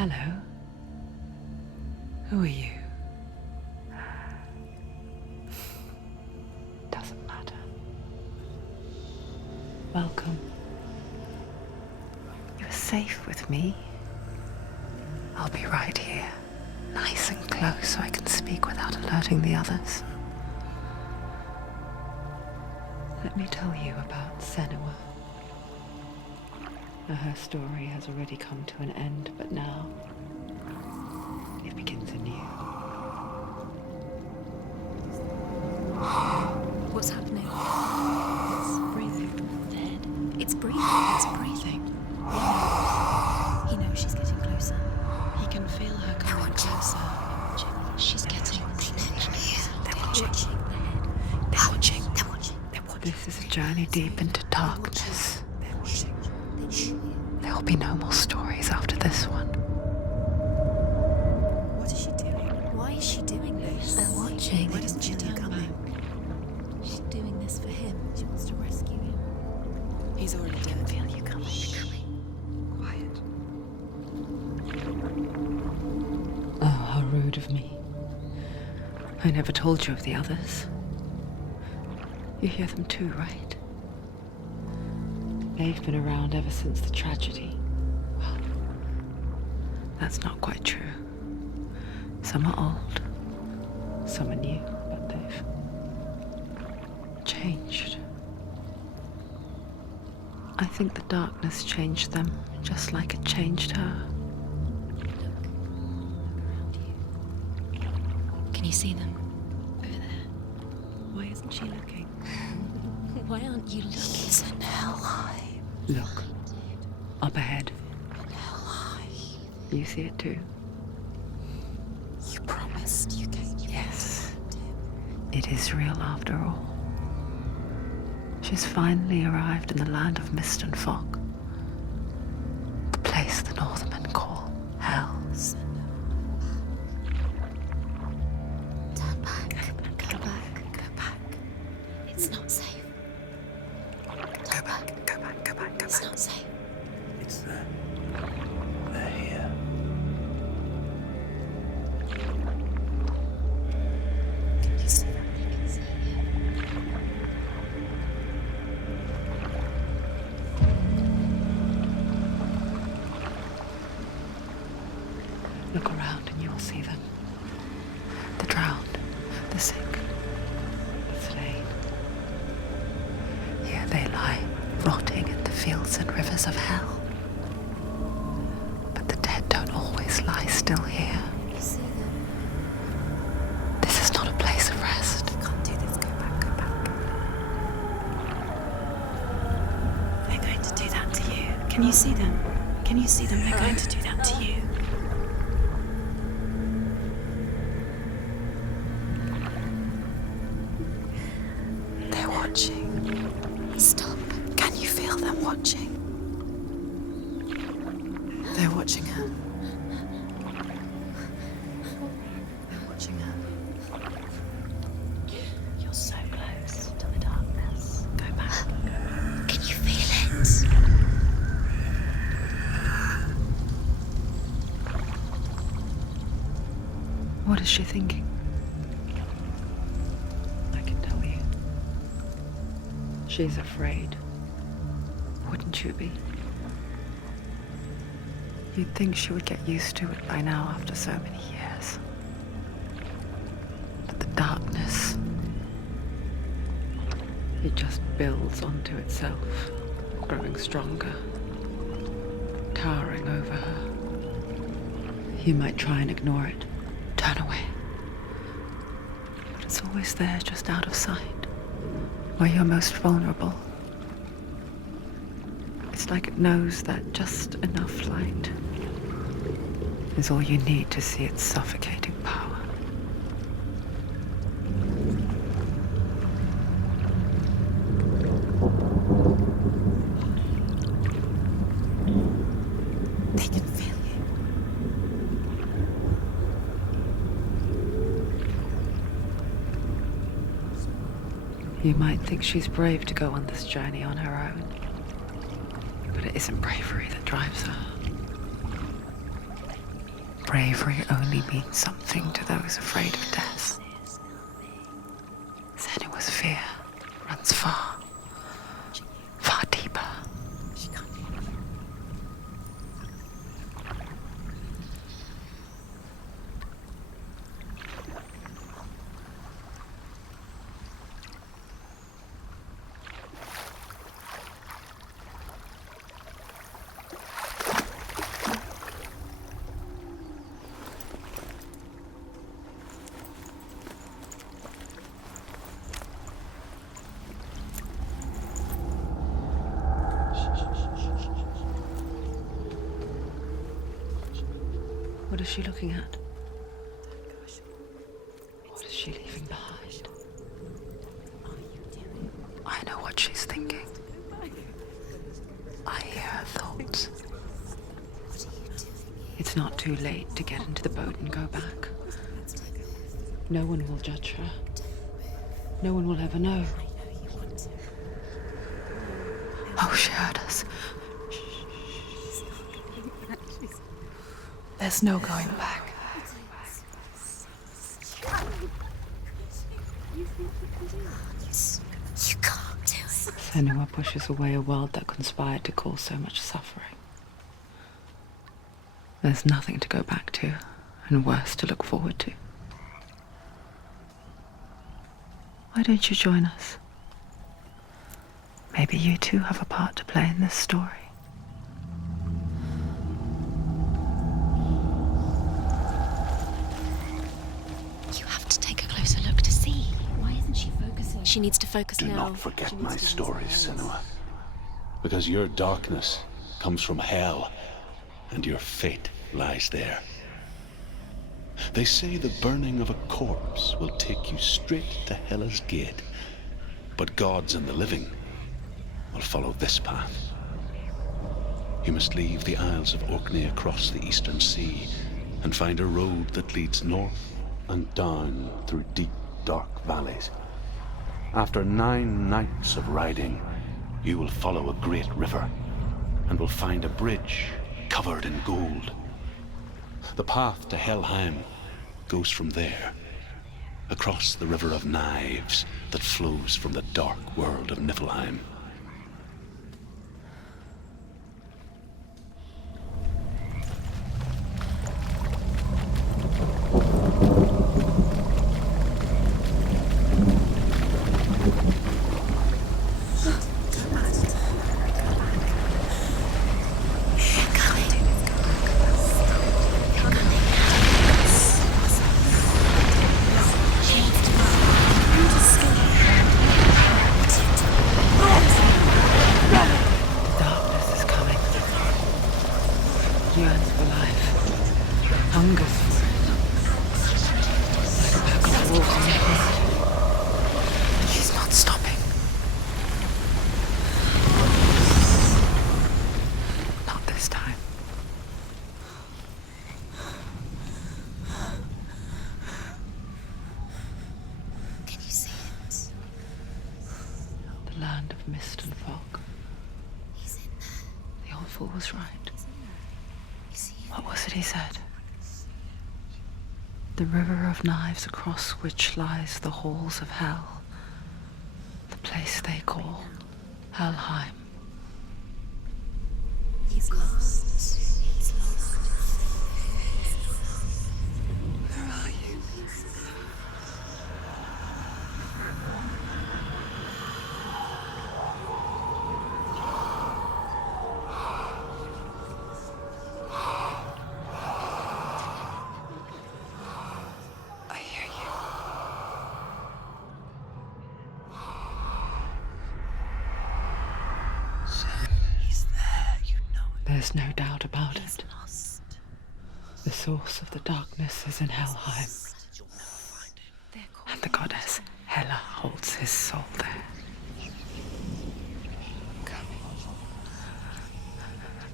Hello. Who are you? Doesn't matter. Welcome. You're safe with me. I'll be right here, nice and close so I can speak without alerting the others. Let me tell you about Senua. Her story has already come to an end, but now it begins anew. What's happening? It's breathing. Dead. It's breathing. It's breathing. Yeah. He knows she's getting closer. He can feel her coming closer. She's getting closer. They're watching. They're watching. They're watching. They're watching. This is a journey deep into darkness. They're watching. There will be no more stories after this one. What is she doing? Why is she doing this? They're watching. Why doesn't she turn back? She's doing this for him. She wants to rescue him. He's already dead. I feel you coming. Quiet. Oh, how rude of me. I never told you of the others. You hear them too, right? They've been around ever since the tragedy. Well, that's not quite true. Some are old, some are new, but they've changed. I think the darkness changed them, just like it changed her. Can you see them? Over there. Why isn't she looking? Why aren't you looking? He's in Helheim. Look, up ahead. In Helheim. You see it too? You promised you came. Yes. It is real after all. She's finally arrived in the land of mist and fog. The place the Northmen call Hell. Turn back. Go back. Go back. It's not safe. Go back. Go back. Go back. Go It's back. not safe. It's there. They're here. Can you see them? You can see Look around and you will see them. The drowned, the sick, the slain. Here they lie, rotting in the fields and rivers of hell. But the dead don't always lie still here. You see them. This is not a place of rest. You can't do this. Go back. Go back. They're going to do that to you. Can you see them? Can you see them? They're going to do that to you. They're watching. Stop. Can you feel them watching? They're watching her. They're watching her. You're so close to the darkness. Go back. Can you feel it? What is she thinking? I can tell you. She's afraid. Wouldn't you be? You'd think she would get used to it by now after so many years. But the darkness, it just builds onto itself, growing stronger, towering over her. You might try and ignore it, turn away. But it's always there, just out of sight, where you're most vulnerable. It's like it knows that just enough light is all you need to see its suffocating power. They can feel you. You might think she's brave to go on this journey on her own, but it isn't bravery that drives her. bravery only means something to those afraid of death. Senua's fear runs far, far deeper. What is she looking at? What is she leaving behind? I know what she's thinking. I hear her thoughts. It's not too late to get into the boat and go back. No one will judge her. No one will ever know. Oh, she heard us. There's no going back. You can't do it. Senua pushes away a world that conspired to cause so much suffering. There's nothing to go back to, and worse to look forward to. Why don't you join us? Maybe you too have a part to play in this story. You have to take a closer look to see. Why isn't she focusing? She needs to focus Do now. not forget my stories, Senua. Because your darkness comes from hell, and your fate lies there. They say the burning of a corpse will take you straight to Hela's gate, but gods and the living will follow this path. You must leave the Isles of Orkney across the eastern sea and find a road that leads north and down through deep, dark valleys. After 9 nights of riding, you will follow a great river and will find a bridge covered in gold. The path to Helheim goes from there, across the river of knives that flows from the dark world of Niflheim. Yearns for life, hungers for it, like a pack of wolves on the hunt. And she's not stopping. Not this time. Can you see it? The land of mist and fog. He's in there. The old fool was right. You see him? What was it he said? The river of knives across which lies the halls of hell. The place they call Helheim. He's lost. He's lost. Where are you? I hear you. He's there, you know it. There's no doubt about He's it. lost. The source of the darkness is in Helheim, and the goddess Hela holds his soul there.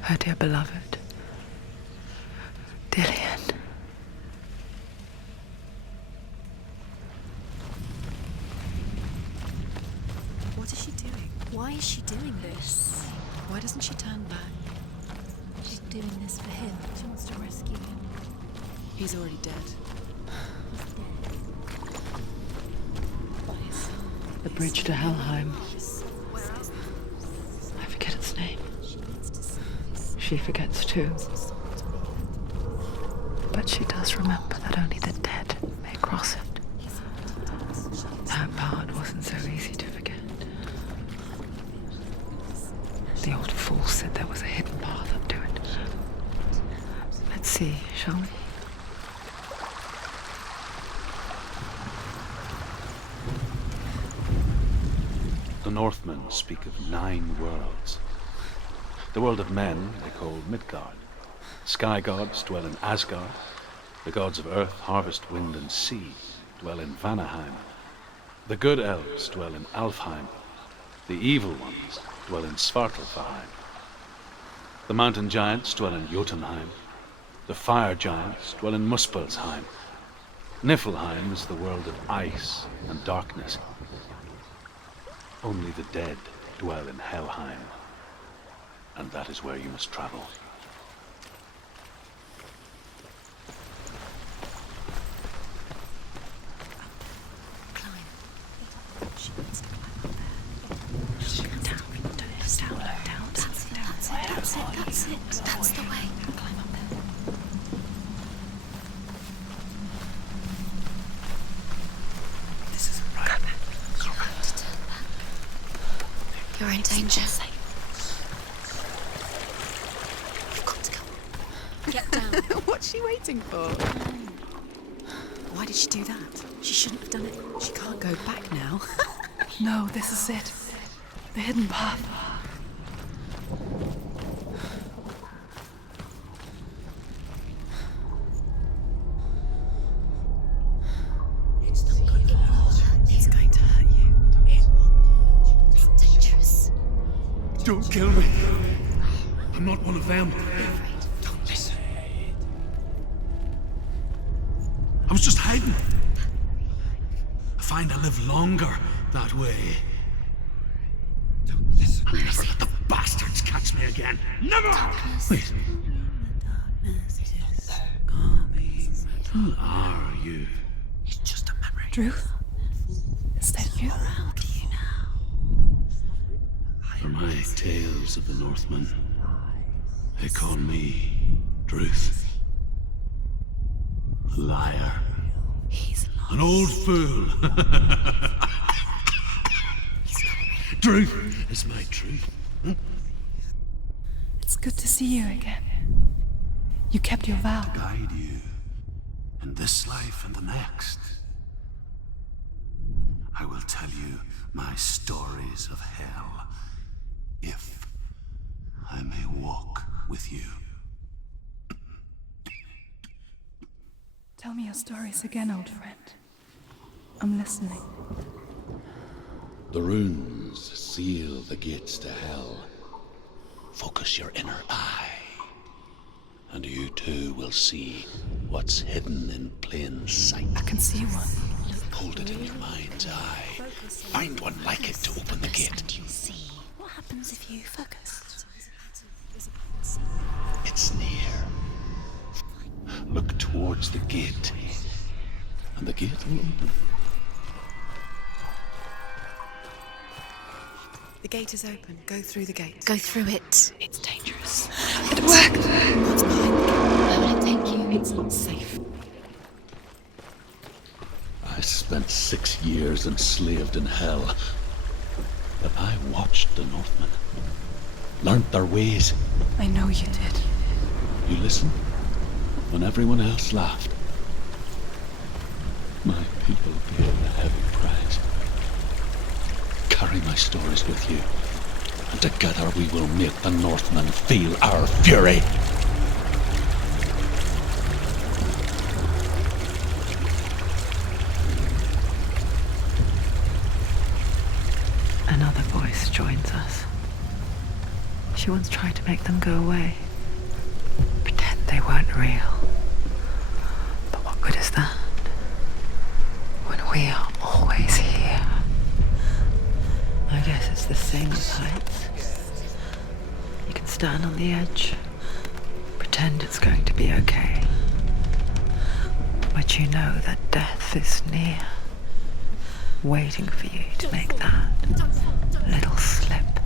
Her dear beloved, Dillian. What is she doing? Why is she doing this? Why doesn't she turn back? She's doing this for him. She wants to rescue him. He's already dead. The bridge to Helheim. I forget its name. She forgets too. But she does remember that only the dead may cross it. That part wasn't so easy to forget. The old fool said there was a hidden path up to it. Let's see, shall we? The Northmen speak of 9 worlds. The world of men they call Midgard. Sky gods dwell in Asgard. The gods of earth, harvest, wind, and sea dwell in Vanaheim. The good elves dwell in Alfheim. The evil ones dwell in Svartalfheim. The mountain giants dwell in Jotunheim. The fire giants dwell in Muspelheim. Niflheim is the world of ice and darkness. Only the dead dwell in Helheim, and that is where you must travel. That's the way. Climb up there. This isn't right. You have to turn back. You're in danger. You've got to go. Get down. What's she waiting for? Why did she do that? She shouldn't have done it. She can't go back now. No, this is it. The hidden path. It's not going to hurt. It's going to hurt you. It's dangerous. Don't kill me. I'm not one of them. Don't listen. I was just hiding. I find I live longer that way. Don't listen. I'll never let the bastards catch me again. Never! Wait, who are you? It's just a memory. Druth? Is that you? How do you know? For my tales of the Northmen, they call me Druth. Liar. He's An old fool. Truth is my truth. It's good to see you again. You kept your vow. Guide you in this life and the next. I will tell you my stories of hell, if I may walk with you. Tell me your stories again, old friend. I'm listening. The runes seal the gates to hell. Focus your inner eye, and you too will see what's hidden in plain sight. I can see one. Hold it in your mind's eye. Find one like it to open the gate. You'll see. What happens if you focus? It's near. Look towards the gate, and the gate will open. The gate is open. Go through the gate. Go through it. It's dangerous. It worked! What's behind the gate? Where will it take you? It's not safe. I spent 6 years enslaved in hell, but I watched the Northmen, learnt their ways. I know you did. You listened when everyone else laughed. My people paid a heavy price. Carry my stories with you, and together we will make the Northmen feel our fury. Another voice joins us. She once tried to make them go away. Pretend they weren't real. But what good is that? When we are always here. I guess it's the same with heights. You can stand on the edge, pretend it's going to be okay. But you know that death is near, waiting for you to make that little slip.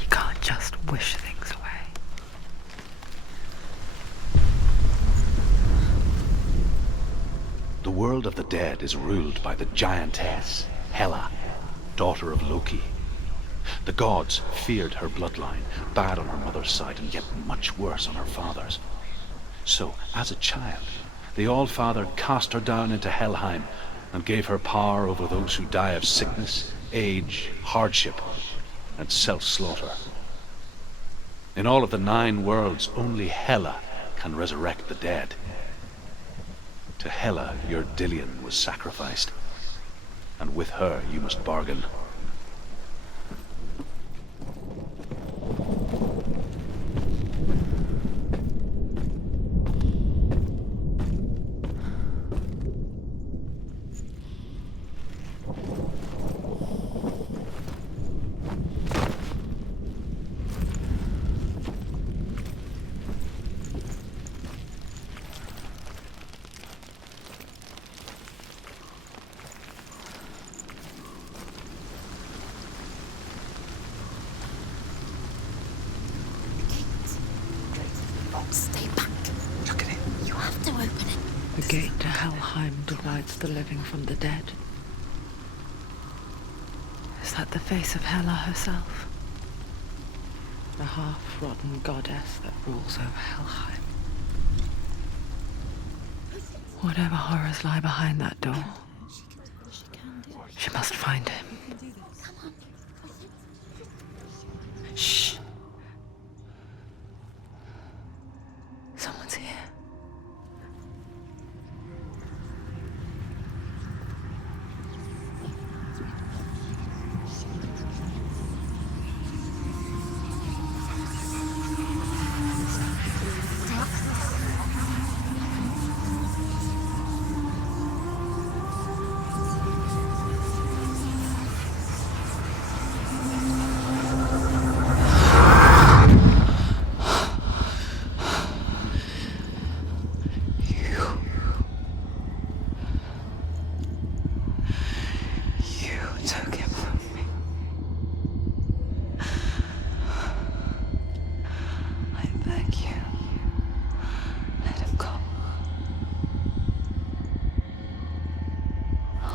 You can't just wish things away. The world of the dead is ruled by the giantess, Hela, daughter of Loki. The gods feared her bloodline, bad on her mother's side and yet much worse on her father's. So, as a child, the All-Father cast her down into Helheim and gave her power over those who die of sickness, age, hardship, and self-slaughter. In all of the 9 worlds, only Hela can resurrect the dead. To Hela, your Dillion was sacrificed, and with her you must bargain. Stay back. Look at it. You have to open it. The gate to Helheim divides the living from the dead. Is that the face of Hela herself? The half-rotten goddess that rules over Helheim. Whatever horrors lie behind that door, she must find him. Shh. Someone's here.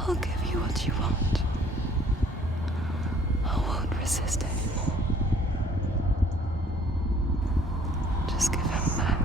I'll give you what you want. I won't resist anymore. Just give him back.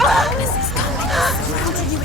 Darkness is coming. Surrounding you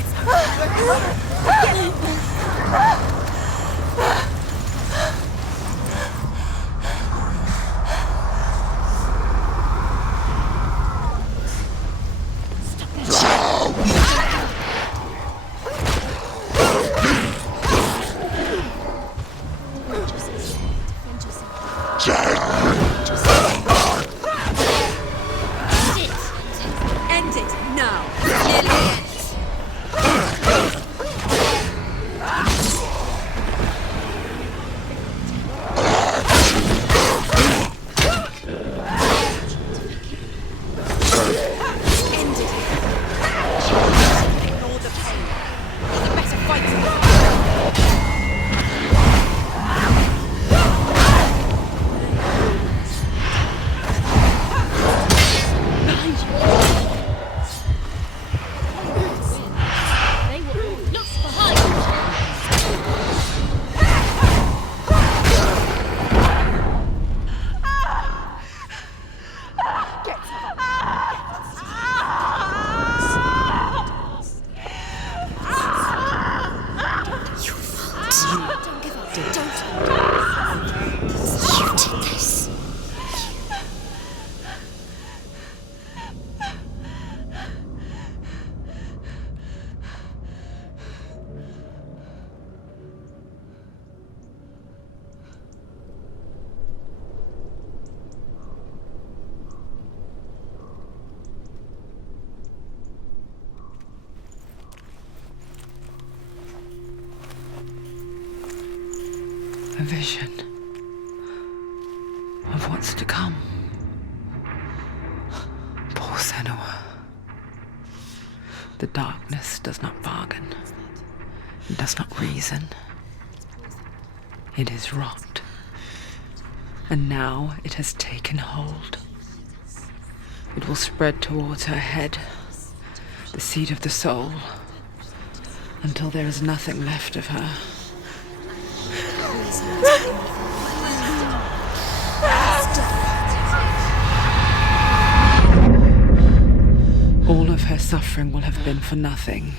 vision of what's to come. Poor Senua. The darkness does not bargain. It does not reason. It is rot. And now it has taken hold. It will spread towards her head, the seat of the soul, until there is nothing left of her. All of her suffering will have been for nothing.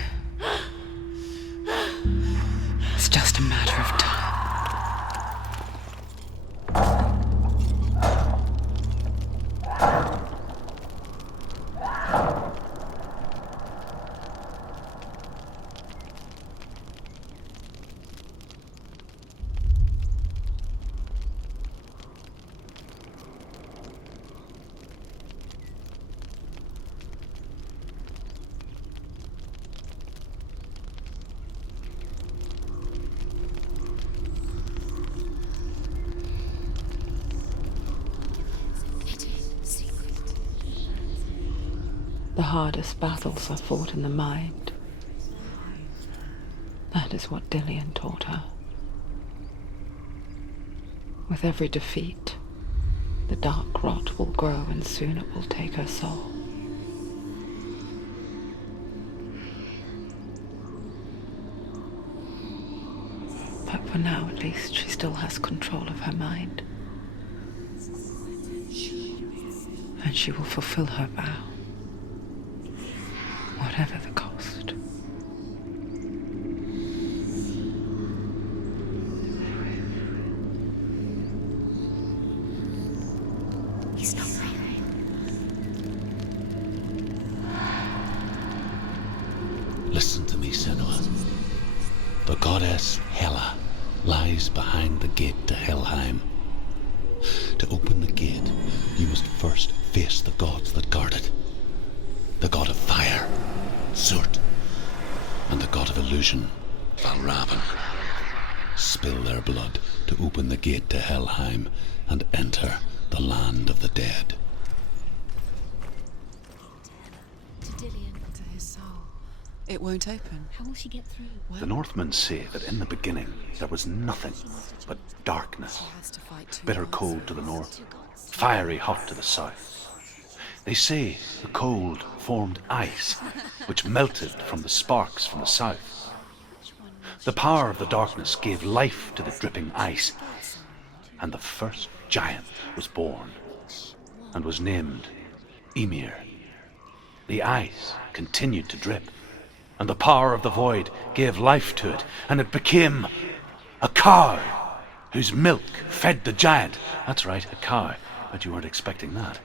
It's just a matter of time. The hardest battles are fought in the mind. That is what Dillian taught her. With every defeat, the dark rot will grow and soon it will take her soul. But for now, at least, she still has control of her mind. And she will fulfill her vow. Whatever the cost. He's not breathing. Listen to me, Senua. The goddess Hela lies behind the gate to Helheim. To open the gate, you must first face the gods that guard it. The god of fire, Surt, and the god of illusion, Valravan. Spill their blood to open the gate to Helheim and enter the land of the dead. To Dillian. To his soul. It won't open. How will she get through? The Northmen say that in the beginning there was nothing but darkness, She has to fight two bitter gods. cold to the north, fiery hot to the south. They say the cold formed ice, which melted from the sparks from the south. The power of the darkness gave life to the dripping ice, and the first giant was born, and was named Ymir. The ice continued to drip, and the power of the void gave life to it, and it became a cow, whose milk fed the giant. That's right, a cow, but you weren't expecting that.